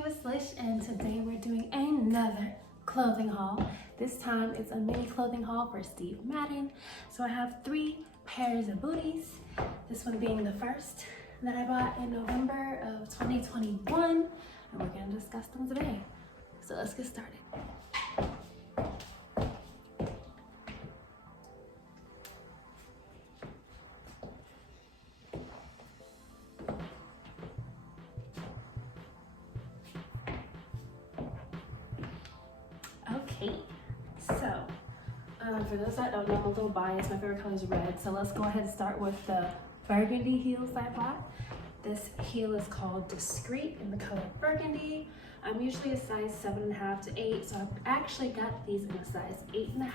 YouTube, it's Lish, and today we're doing another clothing haul. This time it's a mini clothing haul for Steve Madden. So I have 3 pairs of booties, this one being the first that I bought in November of 2021, and we're gonna discuss them today. So let's get started. Okay, so for those that don't know, I'm a little biased. My favorite color is red, so let's go ahead and start with the Burgundy heels I bought. This heel is called Discrete in the color Burgundy. I'm usually a size 7.5 to 8, so I've actually got these in a size 8.5,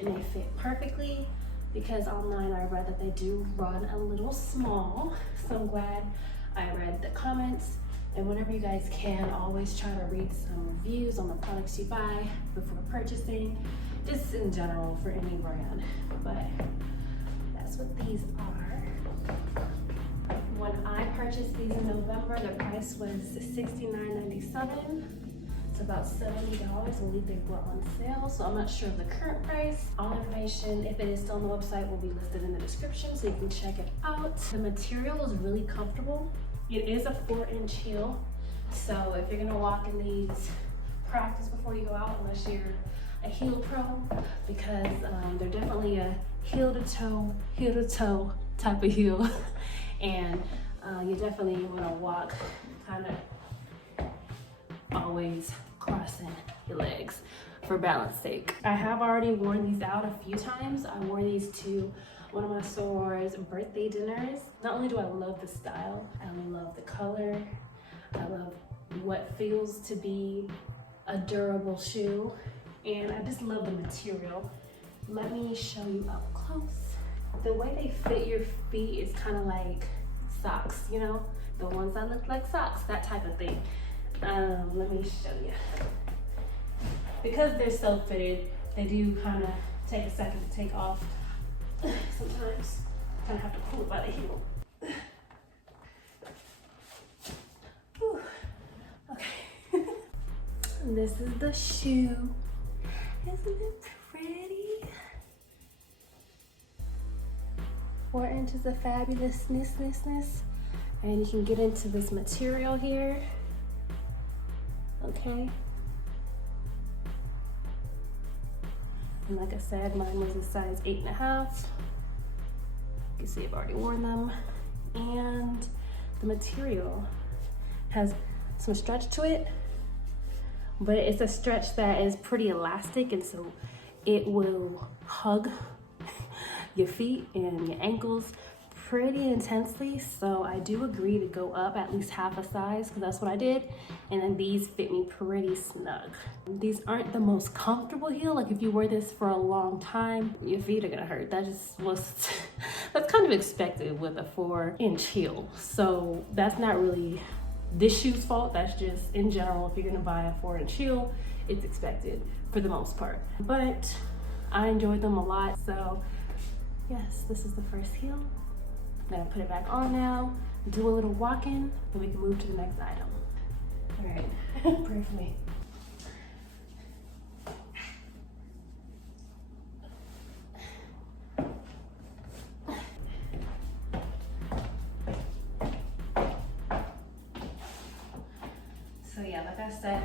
and they fit perfectly because online I read that they do run a little small. So I'm glad I read the comments. And whenever you guys can, always try to read some reviews on the products you buy before purchasing, just in general for any brand. But that's what these are. When I purchased these in November, the price was $69.97. It's about $70. I believe they were on sale, so I'm not sure of the current price. All information, if it is still on the website, will be listed in the description so you can check it out. The material is really comfortable. It is a 4-inch heel, so if you're gonna walk in these, practice before you go out unless you're a heel pro, because they're definitely a heel to toe type of heel, and you definitely wanna walk kind of always crossing your legs for balance sake. I have already worn these out a few times. I wore these to one of my soror's birthday dinners. Not only do I love the style, I love the color, I love what feels to be a durable shoe, and I just love the material. Let me show you up close. The way they fit your feet is kind of like socks, you know? The ones that look like socks, that type of thing. Let me show you. Because they're so fitted, they do kind of take a second to take off. Sometimes kind of have to pull it by the heel. Whew. Okay. This is the shoe. Isn't it pretty? 4 inches of fabulousness. And you can get into this material here. Okay. And like I said, mine was a size 8.5. You can see I've already worn them. And the material has some stretch to it, but it's a stretch that is pretty elastic, and so it will hug your feet and your ankles pretty intensely. So I do agree to go up at least half a size, because that's what I did, and then these fit me pretty snug. These aren't the most comfortable heel. Like if you wear this for a long time, your feet are gonna hurt. That just was that's kind of expected with a 4-inch heel. So that's not really this shoe's fault. That's just in general, if you're gonna buy a 4-inch heel, it's expected for the most part. But I enjoyed them a lot. So yes, this is the first heel. I'm gonna put it back on now, do a little walk-in, and we can move to the next item. All right, pray for me. So yeah, like I said,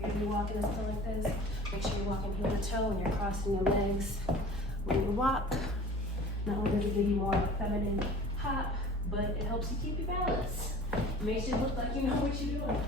you're gonna be walking a still like this. Make sure you're walking heel to toe and you're crossing your legs when you walk. Not only does it give you more of a feminine hop, but it helps you keep your balance. It makes you look like you know what you're doing.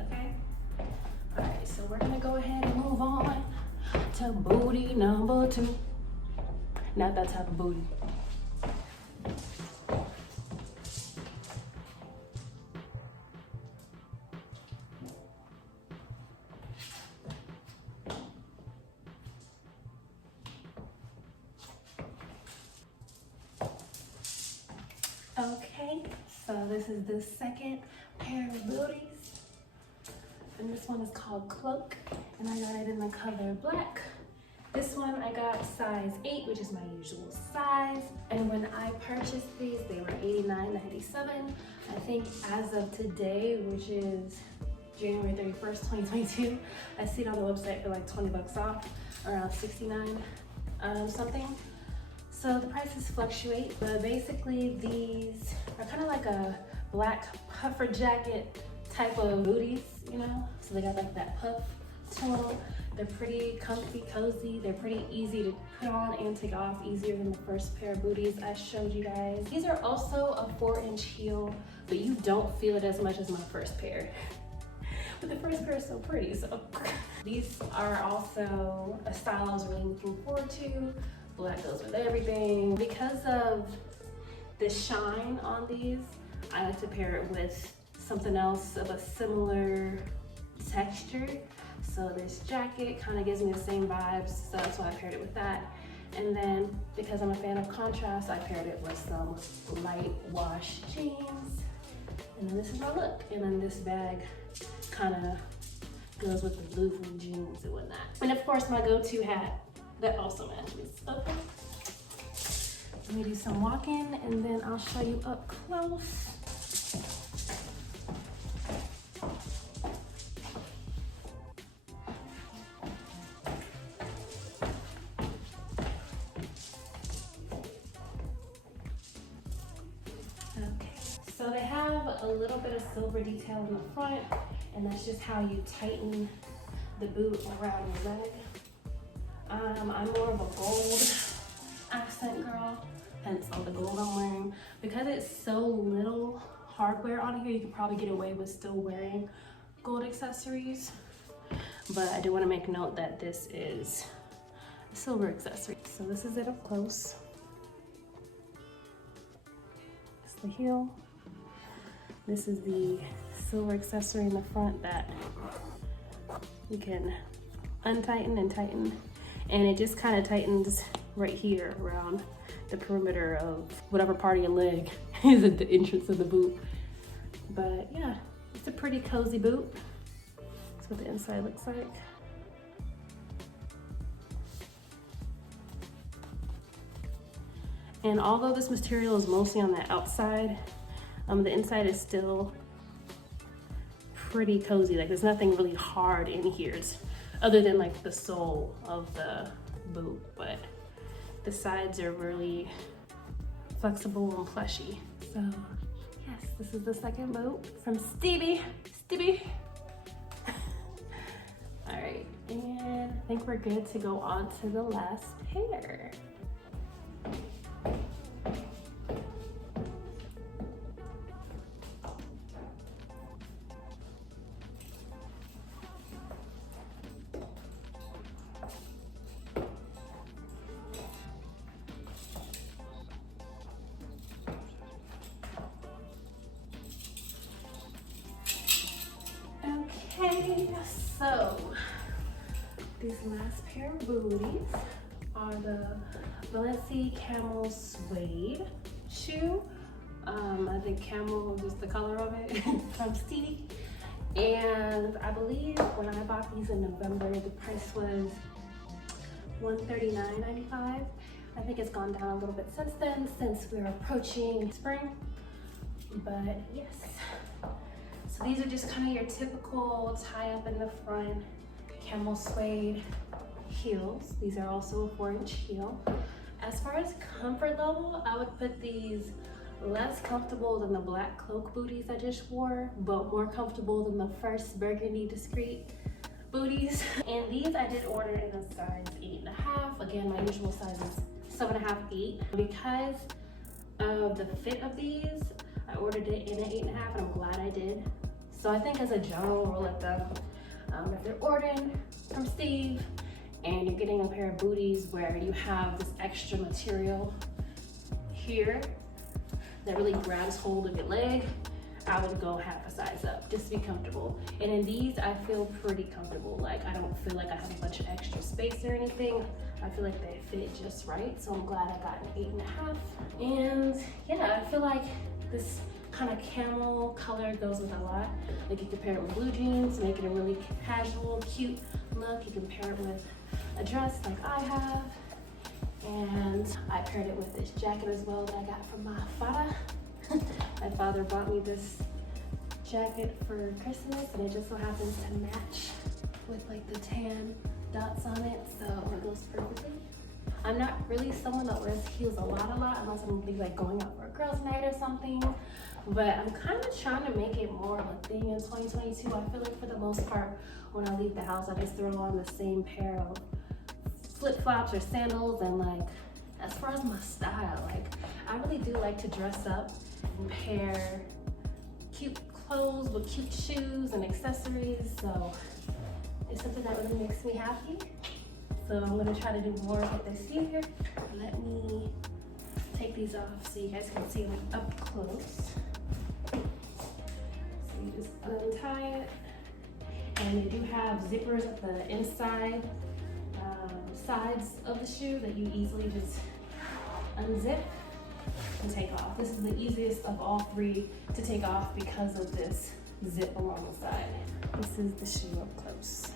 Okay? Alright, so we're gonna go ahead and move on to booty number 2. Not that type of booty. Okay, so this is the second pair of booties, and this one is called Cloak, and I got it in the color black. This one I got size 8, which is my usual size. And when I purchased these, they were $89.97. I think as of today, which is January 31st, 2022, I see it on the website for like 20 bucks off, around 69 something. So the prices fluctuate, but basically these are kind of like a black puffer jacket type of booties, you know? So they got like that puff to them. They're pretty comfy, cozy. They're pretty easy to put on and take off, easier than the first pair of booties I showed you guys. These are also a 4-inch heel, but you don't feel it as much as my first pair. But the first pair is so pretty, so. These are also a style I was really looking forward to. Black goes with everything. Because of the shine on these, I like to pair it with something else of a similar texture. So this jacket kind of gives me the same vibes, so that's why I paired it with that. And then because I'm a fan of contrast, I paired it with some light wash jeans. And then this is my look. And then this bag kind of goes with the blue from jeans and whatnot. And of course my go-to hat that also matches. Okay. Let me do some walking and then I'll show you up close. So they have a little bit of silver detail in the front, and that's just how you tighten the boot around your leg. I'm more of a gold accent girl, hence all the gold I'm wearing. Because it's so little hardware on here, you can probably get away with still wearing gold accessories. But I do want to make note that this is a silver accessory. So this is it up close. It's the heel. This is the silver accessory in the front that you can untighten and tighten. And it just kind of tightens right here around the perimeter of whatever part of your leg is at the entrance of the boot. But yeah, it's a pretty cozy boot. That's what the inside looks like. And although this material is mostly on the outside, the inside is still pretty cozy. Like there's nothing really hard in here. It's, other than like the sole of the boot, but the sides are really flexible and plushy. So yes, this is the second boot from Stevie. All right, and I think we're good to go on to the last pair. Okay, so these last pair of booties are the Valency Camel Suede shoe. I think Camel was just the color of it from Stevie. And I believe when I bought these in November, the price was $139.95. I think it's gone down a little bit since then, since we're approaching spring. But yes. So these are just kind of your typical tie up in the front camel suede heels. These are also a 4-inch heel. As far as comfort level, I would put these less comfortable than the black Cloak booties I just wore, but more comfortable than the first Burgundy Discrete booties. And these I did order in a size 8.5. Again, my usual size is 7.5, 8. Because of the fit of these, I ordered it in an 8.5, and I'm glad I did. So I think as a general rule of thumb, if you're ordering from Steve and you're getting a pair of booties where you have this extra material here that really grabs hold of your leg, I would go half a size up just to be comfortable. And in these, I feel pretty comfortable. Like I don't feel like I have a bunch of extra space or anything. I feel like they fit just right. So I'm glad I got an 8.5. And yeah, I feel like this kind of camel color goes with a lot. Like you can pair it with blue jeans, make it a really casual, cute look. You can pair it with a dress like I have. And I paired it with this jacket as well that I got from my father. My father bought me this jacket for Christmas, and it just so happens to match with like the tan dots on it, so it goes perfectly. I'm not really someone that wears heels a lot unless I'm gonna be like going out for a girls' night or something. But I'm kind of trying to make it more of a thing in 2022. I feel like for the most part, when I leave the house, I just throw on the same pair of flip-flops or sandals. And like, as far as my style, like I really do like to dress up and pair cute clothes with cute shoes and accessories. So it's something that really makes me happy. So I'm gonna try to do more of it this year. Let me take these off so you guys can see them up close. So you just untie it. And they do have zippers at the inside sides of the shoe that you easily just unzip and take off. This is the easiest of all three to take off because of this zip along the side. This is the shoe up close.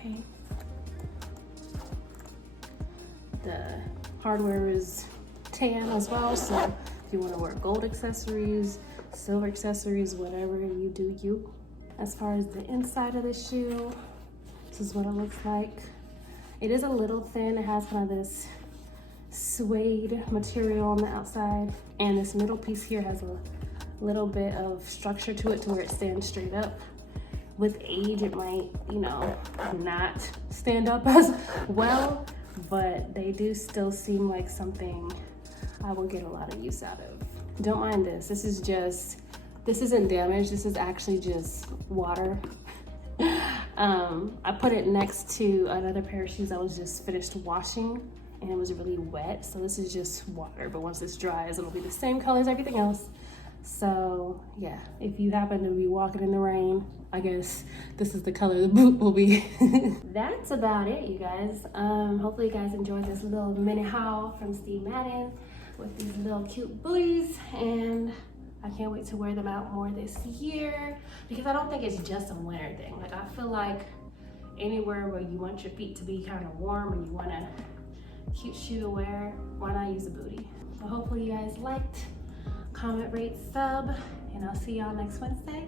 Okay. The hardware is tan as well, so if you want to wear gold accessories, silver accessories, whatever you do you. As far as the inside of the shoe, this is what it looks like. It is a little thin. It has kind of this suede material on the outside, and this middle piece here has a little bit of structure to it to where it stands straight up. With age, it might, you know, not stand up as well, but they do still seem like something I will get a lot of use out of. Don't mind this. This isn't damaged. This is actually just water. I put it next to another pair of shoes I was just finished washing, and it was really wet. So this is just water, but once this dries, it'll be the same color as everything else. So yeah, if you happen to be walking in the rain, I guess this is the color the boot will be. That's about it, you guys. Hopefully you guys enjoyed this little mini haul from Steve Madden with these little cute booties, and I can't wait to wear them out more this year because I don't think it's just a winter thing. Like, I feel like anywhere where you want your feet to be kind of warm and you want a cute shoe to wear, why not use a booty? So hopefully you guys liked. Comment, rate, sub, and I'll see y'all next Wednesday.